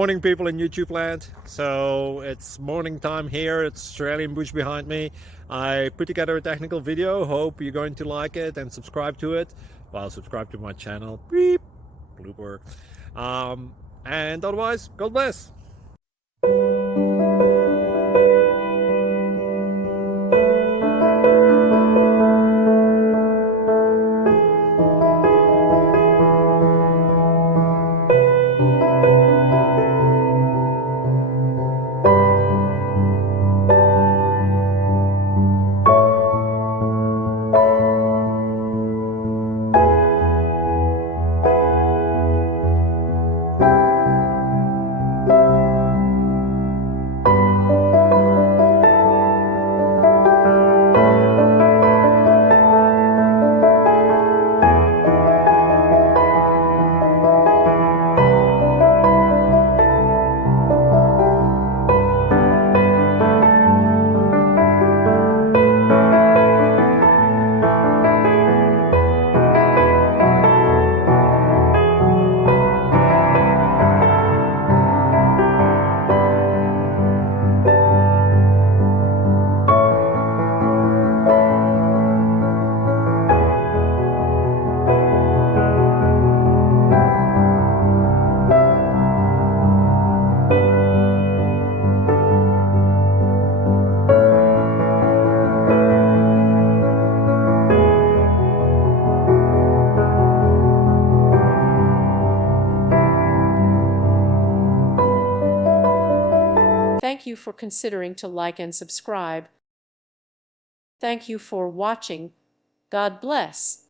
Morning, people in YouTube land. So it's morning time here. It's Australian bush behind me. I put together a technical video. Hope you're going to like it and subscribe to it. Well, subscribe to my channel. Beep. Blooper. And otherwise, God bless. Thank you for considering to like and subscribe. Thank you for watching. God bless.